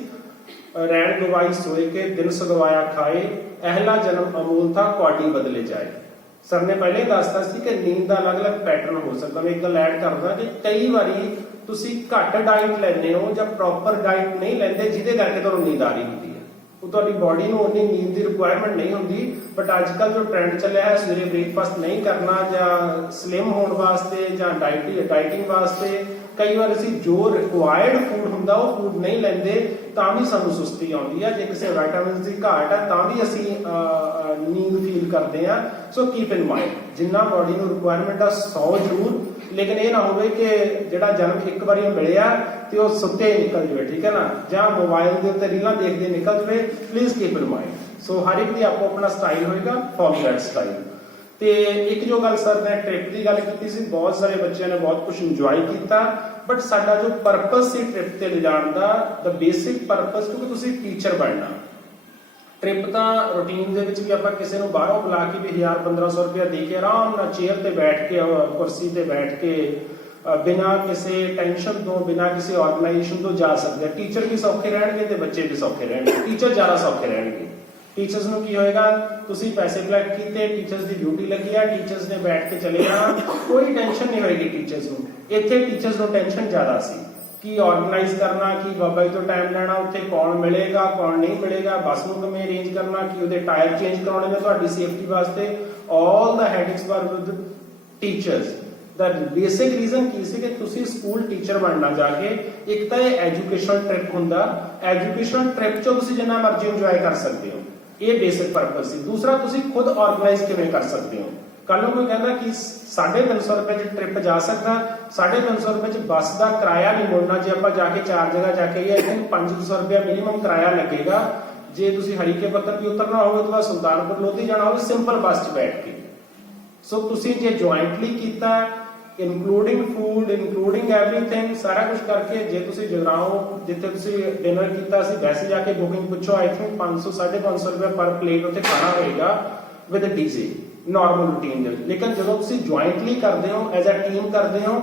ਰੈਣ ਗਵਾਈ ਸੋਏ ਕੇ ਦਿਨ ਸਗਵਾਇਆ ਖਾਏ, ਅਹਿਲਾ ਜਨਮ ਅਮੋਲ ਥਾ ਕੁਆਡੀ ਬਦਲੇ ਜਾਏ। ਸਰ ਨੇ ਪਹਿਲੇ ਦੱਸਤਾ ਸੀ ਕਿ ਨੀਂਦ ਦਾ ਅਲੱਗ-ਅਲੱਗ ਪੈਟਰਨ ਹੋ ਸਕਦਾ। ਮੈਂ ਇੱਕ ਗੱਲ ਐਡ ਕਰਦਾ ਕਿ ਕਈ ਵਾਰੀ ਤੁਸੀਂ ਘੱਟ ਡਾਈਟ ਲੈਂਦੇ ਹੋ ਜਾਂ ਪ੍ਰੋਪਰ ਡਾਈਟ ਨਹੀਂ ਲੈਂਦੇ, ਜਿਹਦੇ ਕਰਕੇ ਤੁਹਾਨੂੰ ਨੀਂਦ ਆ ਰਹੀ ਹੁੰਦੀ ਹੈ। ਉਹ ਤੁਹਾਡੀ ਬਾਡੀ ਨੂੰ ਉਨੀ ਨੀਂਦ ਦੀ ਰਿਕੁਆਇਰਮੈਂਟ ਨਹੀਂ ਹੁੰਦੀ। ਬਟ ਅੱਜ ਕੱਲ੍ਹ ਜੋ ਟ੍ਰੈਂਡ ਚੱਲਿਆ ਹੈ ਸਵੇਰੇ ਬ੍ਰੇਕਫਾਸਟ ਨਹੀਂ ਕਰਨਾ ਜਾਂ ਸਲਿਮ ਹੋਣ ਵਾਸਤੇ ਜਾਂ ਡਾਈਟਿੰਗ ਵਾਸਤੇ, ਕਈ ਵਾਰ ਅਸੀਂ ਜੋ ਰਿਕੁਆਇਰਡ ਫੂਡ ਹੁੰਦਾ ਉਹ ਫੂਡ ਨਹੀਂ ਲੈਂਦੇ ਤਾਂ ਵੀ ਸਾਨੂੰ ਸੁਸਤੀ ਆਉਂਦੀ ਹੈ। ਜੇ ਕਿਸੇ ਵਿਟਾਮਿਨਸ ਦੀ ਘਾਟ ਹੈ ਤਾਂ ਵੀ ਅਸੀਂ ਨੀਂਦ ਫੀਲ ਕਰਦੇ ਹਾਂ। ਸੋ ਕੀਪ ਇਨ ਮਾਈਂਡ, ਜਿੰਨਾ ਬਾਡੀ ਨੂੰ ਰਿਕੁਆਇਰਮੈਂਟ ਆ ਸੌ ਜ਼ਰੂਰ, ਲੇਕਿਨ ਇਹ ਨਾ ਹੋਵੇ ਕਿ ਜਿਹੜਾ ਜਨਮ ਇੱਕ ਵਾਰੀ ਮਿਲਿਆ ਤੇ ਉਹ ਸੁੱਤੇ ਨਿਕਲ ਜਾਵੇ, ਠੀਕ ਹੈ ਨਾ, ਜਾਂ ਮੋਬਾਈਲ ਦੇ ਉੱਤੇ ਰੀਲਾਂ ਦੇਖਦੇ ਨਿਕਲ ਜਾਵੇ। Please keep in mind. So ਹਰ ਇੱਕ ਦੀ ਆਪੋ ਆਪਣਾ ਸਟਾਈਲ ਹੋਏਗਾ, ਫੋਲੋ ਦੈਟ ਸਟਾਈਲ। ਤੇ ਇੱਕ ਜੋ ਗੱਲ ਸਰ ਨੇ ਟ੍ਰਿਪ ਦੀ ਗੱਲ ਕੀਤੀ ਸੀ, ਬਹੁਤ ਸਾਰੇ ਬੱਚਿਆਂ ਨੇ ਬਹੁਤ ਕੁਝ ਇੰਜੋਏ ਕੀਤਾ, ਬਟ ਸਾਡਾ ਜੋ ਪਰਪਸ ਸੀ ਟ੍ਰਿਪ ਤੇ ਲਿਜਾਣ ਦਾ, ਦਾ ਬੇਸਿਕ ਪਰਪਸ, ਕਿਉਂਕਿ ਤੁਸੀਂ ਟੀਚਰ ਬਣਨਾ। ਟ੍ਰਿਪ ਤਾਂ ਰੂਟੀਨ ਦੇ ਵਿੱਚ ਵੀ ਆਪਾਂ ਕਿਸੇ ਨੂੰ ਬਾਹਰੋਂ ਬੁਲਾ ਕੇ ਵੀ 1000-1500 ਰੁਪਇਆ ਦੇ ਕੇ ਆਰਾਮ ਨਾਲ ਚੇਅਰ ਤੇ ਬੈਠ ਕੇ, ਕੁਰਸੀ ਤੇ ਬੈਠ ਕੇ, ਬਿਨਾਂ ਕਿਸੇ ਟੈਨਸ਼ਨ ਤੋਂ, ਬਿਨਾਂ ਕਿਸੇ ਆਰਗੇਨਾਈਜੇਸ਼ਨ ਤੋਂ ਜਾ ਸਕਦੇ। ਟੀਚਰ ਵੀ ਸੌਖੇ ਰਹਿਣਗੇ ਤੇ ਬੱਚੇ ਵੀ ਸੌਖੇ ਰਹਿਣਗੇ। ਟੀਚਰ ਜ਼ਿਆਦਾ ਸੌਖੇ ਰਹਿਣਗੇ। ਟੀਚਰਸ ਨੂੰ ਕੀ ਹੋਏਗਾ, ਤੁਸੀਂ ਪੈਸੇ ਕਲੈਕਟ ਕੀਤੇ, ਟੀਚਰਸ ਦੀ ਡਿਊਟੀ ਲੱਗੀ ਆ, ਟੀਚਰਸ ਨੇ ਬੈਠ ਕੇ ਚਲੇ ਜਾਣਾ, ਕੋਈ ਟੈਨਸ਼ਨ ਨਹੀਂ ਹੋਏਗੀ ਟੀਚਰਸ ਨੂੰ। ਇੱਥੇ ਟੀਚਰਸ ਨੂੰ ਟੈਨਸ਼ਨ ਜ਼ਿਆਦਾ ਸੀ, ਕੀ ਆਰਗੇਨਾਈਜ਼ ਕਰਨਾ, ਕੀ ਬਾਬਾ ਜੀ ਤੋਂ ਟਾਈਮ ਲੈਣਾ, ਉੱਥੇ ਕੌਣ ਮਿਲੇਗਾ ਕੌਣ ਨਹੀਂ ਮਿਲੇਗਾ, ਬੱਸ ਨੂੰ ਕਿਵੇਂ ਅਰੇਂਜ ਕਰਨਾ, ਕੀ ਉਹਦੇ ਟਾਇਰ ਚੇਂਜ ਕਰਾਉਣੇ ਨੇ ਤੁਹਾਡੀ ਸੇਫਟੀ ਵਾਸਤੇ। All the headings were with teachers. The basic reason ਕੀ ਸੀ ਕਿ ਤੁਸੀਂ ਸਕੂਲ ਟੀਚਰ ਬਣਨਾ ਜਾ ਕੇ। ਇੱਕ ਤਾਂ ਇਹ ਐਜੂਕੇਸ਼ਨ ਟ੍ਰਿਪ ਹੁੰਦਾ, ਐਜੂਕੇਸ਼ਨ ਟ੍ਰਿਪ 'ਚੋਂ ਤੁਸੀਂ ਜਿੰਨਾ ਮਰਜ਼ੀ ਇੰਜੋਏ ਕਰ ਸਕਦੇ ਹੋ, ਇਹ ਬੇਸਿਕ ਪਰਪਸ ਸੀ। ਦੂਸਰਾ, ਤੁਸੀਂ ਖੁਦ ਆਰਗੇਨਾਈਜ਼ ਕਿਵੇਂ ਕਰ ਸਕਦੇ ਹੋ। ਕੱਲ ਨੂੰ ਕੋਈ ਕਹਿੰਦਾ ਕਿ 350 ਰੁਪਏ 'ਚ ਟ੍ਰਿਪ ਜਾ ਸਕਦਾ, 350 ਰੁਪਏ 'ਚ ਬੱਸ ਦਾ ਕਿਰਾਇਆ ਨਹੀਂ ਮੁੜਨਾ। ਜੇ ਆਪਾਂ ਜਾ ਕੇ 4 ਜਗ੍ਹਾ ਜਾ ਕੇ ਆਈਏ, 500 ਰੁਪਏ ਮਿਨੀਮਮ ਕਿਰਾਇਆ ਲੱਗੇਗਾ। ਜੇ ਤੁਸੀਂ ਹਰੀਕੇ ਪੱਤਰ ਵੀ ਉਤਰਨਾ ਹੋਵੇ ਤਾਂ ਸੁਲਤਾਨਪੁਰ ਲੋਧੀ ਜਾਣਾ ਹੋਵੇ, ਸਿੰਪਲ ਬੱਸ 'ਚ ਬੈਠ ਕੇ। ਸੋ ਤੁਸੀਂ ਜੇ ਜੁਆਇੰਟਲੀ ਕੀਤਾ, ਇਨਕਲੂਡਿੰਗ ਫੂਡ, ਇਨਕਲੂਡਿੰਗ ਐਵਰੀਥਿੰਗ, ਸਾਰਾ ਕੁਝ ਕਰਕੇ, ਜੇ ਤੁਸੀਂ ਜਗਰਾਓਂ ਜਿੱਥੇ ਤੁਸੀਂ ਡਿਨਰ ਕੀਤਾ ਸੀ, ਵੈਸੇ ਜਾ ਕੇ ਬੁਕਿੰਗ ਪੁੱਛੋ, ਆਈ ਥਿੰਕ 500 550 ਰੁਪਏ ਪਰ ਪਲੇਟ ਉੱਥੇ ਖਾਣਾ ਹੋਏਗਾ ਵਿਦ ਡੀਜੇ ਨਾਰਮਲ ਰੂਟੀਨ ਦੇ। ਲੇਕਿਨ ਜਦੋਂ ਤੁਸੀਂ ਜੁਆਇੰਟਲੀ ਕਰਦੇ ਹੋ, ਐਜ਼ ਅ ਟੀਮ ਕਰਦੇ ਹੋ,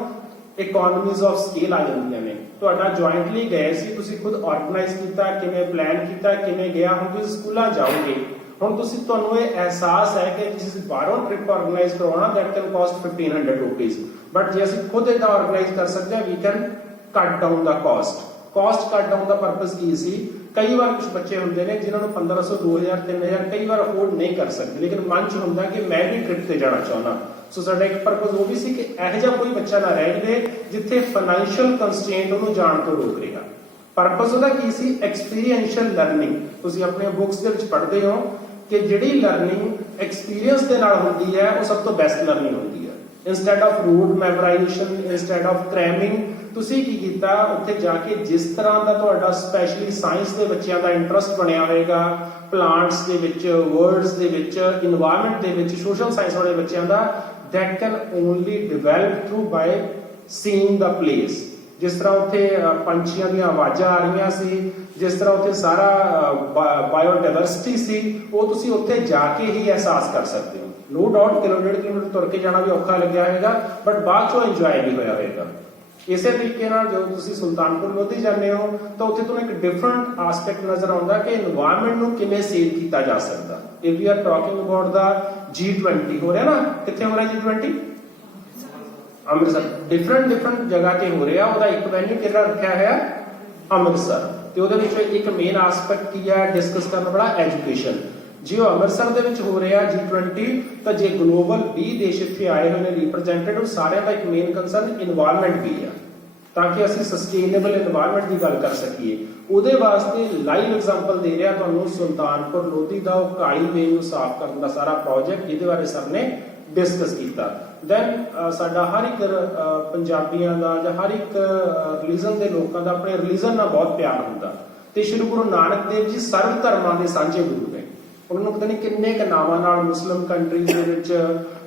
ਇਕਨੋਮੀਜ਼ ਆਫ ਸਕੇਲ ਆ ਜਾਂਦੀਆਂ ਨੇ। ਤੁਹਾਡਾ ਜੁਆਇੰਟਲੀ ਗਏ ਸੀ, ਤੁਸੀਂ ਖੁਦ ਆਰਗੇਨਾਈਜ਼ ਕੀਤਾ, ਕਿਵੇਂ ਪਲਾਨ ਕੀਤਾ, ਕਿਵੇਂ ਗਿਆ। ਹੁਣ ਤੁਸੀਂ ਸਕੂਲਾਂ ਜਾਓਗੇ, ਹੁਣ ਤੁਸੀਂ ਤੁਹਾਨੂੰ ਇਹ ਅਹਿਸਾਸ ਹੈ ਕਿ ਤੁਸੀਂ ਬਾਹਰੋਂ ਟ੍ਰਿਪ ਆਰਗੇਨਾਈਜ਼ ਕਰਵਾਉਣਾ, that can cost 1500 rupees, but ਜੇ ਅਸੀਂ ਖੁਦ ਇਹਦਾ ਆਰਗੇਨਾਈਜ਼ ਕਰ ਸਕਦੇ ਹਾਂ, we can cut down the cost cut down ਦਾ ਪਰਪਸ ਕੀ ਸੀ? ਕਈ ਵਾਰ ਕੁਝ ਬੱਚੇ ਹੁੰਦੇ ਨੇ ਜਿਨ੍ਹਾਂ ਨੂੰ 1500 2000 3000 ਕਈ ਵਾਰ ਅਫੋਰਡ ਨਹੀਂ ਕਰ ਸਕਦੇ, ਲੇਕਿਨ ਮਨ ਚ ਹੁੰਦਾ ਕਿ ਮੈਂ ਵੀ ਟ੍ਰਿਪ ਤੇ ਜਾਣਾ ਚਾਹੁੰਦਾ। ਸੋ ਸਾਡਾ ਇੱਕ ਪਰਪਸ ਉਹ ਵੀ ਸੀ ਕਿ ਇਹੋ ਜਿਹਾ ਕੋਈ ਬੱਚਾ ਨਾ ਰਹਿ ਜਾਵੇ ਜਿੱਥੇ ਫਾਈਨੈਂਸ਼ੀਅਲ ਕੰਸਟ੍ਰੇਂਟ ਉਹਨੂੰ ਜਾਣ ਤੋਂ ਰੋਕ ਰਿਹਾ। ਪਰਪਸ ਉਹਦਾ ਕੀ ਸੀ? Experiential learning. ਤੁਸੀਂ ਆਪਣੀਆਂ ਬੁੱਕਸ ਦੇ ਵਿੱਚ ਪੜ੍ਹਦੇ ਹੋ ਕਿ ਜਿਹੜੀ ਲਰਨਿੰਗ ਐਕਸਪੀਰੀਅੰਸ ਦੇ ਨਾਲ ਹੁੰਦੀ ਹੈ ਉਹ ਸਭ ਤੋਂ ਬੈਸਟ ਲਰਨਿੰਗ ਹੁੰਦੀ ਹੈ। Instead of rude ਮੈਮੋਰਾਈਜ਼ੇਸ਼ਨ, instead of ਕ੍ਰੈਮਿੰਗ, ਤੁਸੀਂ ਕੀ ਕੀਤਾ? ਉੱਥੇ ਜਾ ਕੇ ਜਿਸ ਤਰ੍ਹਾਂ ਦਾ ਤੁਹਾਡਾ ਸਪੈਸ਼ਲੀ ਸਾਇੰਸ ਦੇ ਬੱਚਿਆਂ ਦਾ ਇੰਟਰਸਟ ਬਣਿਆ ਹੋਏਗਾ, ਪਲਾਂਟਸ ਦੇ ਵਿੱਚ, ਵਰਡਸ ਦੇ ਵਿੱਚ, ਇਨਵਾਇਰਨਮੈਂਟ ਦੇ ਵਿੱਚ, ਸੋਸ਼ਲ ਸਾਇੰਸ ਵਾਲੇ ਬੱਚਿਆਂ ਦਾ, that can only develop through by seeing the place। ਜਿਸ ਤਰ੍ਹਾਂ ਉੱਥੇ ਪੰਛੀਆਂ ਦੀਆਂ ਆਵਾਜ਼ਾਂ ਆ ਰਹੀਆਂ ਸੀ, ਜਿਸ ਤਰ੍ਹਾਂ ਉੱਥੇ ਸਾਰਾ ਬਾਇਓਡਾਇਵਰਸਿਟੀ ਸੀ, ਉਹ ਤੁਸੀਂ ਉੱਥੇ ਜਾ ਕੇ ਹੀ ਅਹਿਸਾਸ ਕਰ ਸਕਦੇ ਹੋ। ਨੋ ਡਾਊਟ ਕਿਲੋਮੀਟਰ ਤੁਰ ਕੇ ਜਾਣਾ ਵੀ ਔਖਾ ਲੱਗਿਆ ਹੋਵੇਗਾ, ਬਟ ਬਾਅਦ ਚੋਂ ਇੰਜੋਏ ਵੀ ਹੋਇਆ ਹੋਵੇਗਾ। ਇਸੇ ਤਰੀਕੇ ਨਾਲ ਜਦੋਂ ਤੁਸੀਂ ਸੁਲਤਾਨਪੁਰ ਲੋਧੀ ਜਾਂਦੇ ਹੋ ਤਾਂ ਉੱਥੇ ਤੁਹਾਨੂੰ ਇੱਕ ਡਿਫਰੈਂਟ ਆਸਪੈਕਟ ਨਜ਼ਰ ਆਉਂਦਾ ਕਿ এনवायरमेंट ਨੂੰ ਕਿਵੇਂ ਸੇਵ ਕੀਤਾ ਜਾ ਸਕਦਾ। If we are talking about the G20 ਹੋ ਰਿਹਾ ਨਾ, ਕਿੱਥੇ ਹੋ ਰਿਹਾ G20? ਅੰਮ੍ਰਿਤਸਰ। ਡਿਫਰੈਂਟ ਜਗ੍ਹਾ ਤੇ ਹੋ ਰਿਹਾ। ਉਹਦਾ ਇੱਕ ਵੈਨਿਊ ਕਿਹੜਾ ਰੱਖਿਆ ਹੋਇਆ? ਅੰਮ੍ਰਿਤਸਰ। ਤੇ ਉਹਦੇ ਵਿੱਚ ਇੱਕ ਮੇਨ ਆਸਪੈਕਟ ਕੀ ਹੈ ਡਿਸਕਸ ਕਰਨ ਵਾਲਾ? ਐਜੂਕੇਸ਼ਨ। ਜੇ ਉਹ ਅੰਮ੍ਰਿਤਸਰ ਦੇ ਵਿੱਚ ਹੋ ਰਿਹਾ G20, ਤਾਂ ਜੇ ਗਲੋਬਲ 20 ਦੇਸ਼ ਇੱਥੇ ਆਏ ਹੋਏ ਨੇ ਰਿਪਰੈਜ਼ੈਂਟੇਟਿਵ, ਸਾਰਿਆਂ ਦਾ ਇੱਕ ਮੇਨ ਕੰਸਰਨ এনवायरमेंट ਵੀ ਹੈ, ਤਾਂ ਕਿ ਅਸੀਂ ਸਸਟੇਨੇਬਲ এনवायरमेंट ਦੀ ਗੱਲ ਕਰ ਸਕੀਏ। ਉਹਦੇ ਵਾਸਤੇ ਲਾਈਵ ਐਗਜ਼ਾਮਪਲ ਦੇ ਰਿਹਾ ਤੁਹਾਨੂੰ ਸੁਲਤਾਨਪੁਰ ਲੋਧੀ ਦਾ ਉਹ ਕਾਲੀ ਵੇ ਨੂੰ ਸਾਫ਼ ਕਰਨ ਦਾ ਸਾਰਾ ਪ੍ਰੋਜੈਕਟ, ਜਿਹਦੇ ਬਾਰੇ ਸਰ ਨੇ ਡਿਸਕਸ ਕੀਤਾ। ਦੈਨ ਸਾਡਾ ਹਰ ਇੱਕ ਪੰਜਾਬੀਆਂ ਦਾ ਜਾਂ ਹਰ ਇੱਕ ਰਿਲੀਜਨ ਦੇ ਲੋਕਾਂ ਦਾ ਆਪਣੇ ਰਿਲੀਜਨ ਨਾਲ ਬਹੁਤ ਪਿਆਰ ਹੁੰਦਾ, ਤੇ ਸ਼੍ਰੀ ਗੁਰੂ ਨਾਨਕ ਦੇਵ ਜੀ ਸਰਵ ਧਰਮਾਂ ਦੇ ਸਾਂਝੇ ਗੁਰੂ ਨੇ। ਉਹਨਾਂ ਨੂੰ ਪਤਾ ਨਹੀਂ ਕਿੰਨੇ ਕੁ ਨਾਵਾਂ ਨਾਲ ਮੁਸਲਿਮ ਕੰਟਰੀਜ਼ ਦੇ ਵਿੱਚ,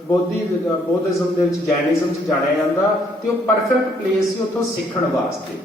ਬੋਧਿਜ਼ਮ ਦੇ ਵਿੱਚ, ਜੈਨਿਜ਼ਮ 'ਚ ਜਾਣਿਆ ਜਾਂਦਾ, ਤੇ ਉਹ ਪਰਫੈਕਟ ਪਲੇਸ ਸੀ ਉੱਥੋਂ ਸਿੱਖਣ ਵਾਸਤੇ।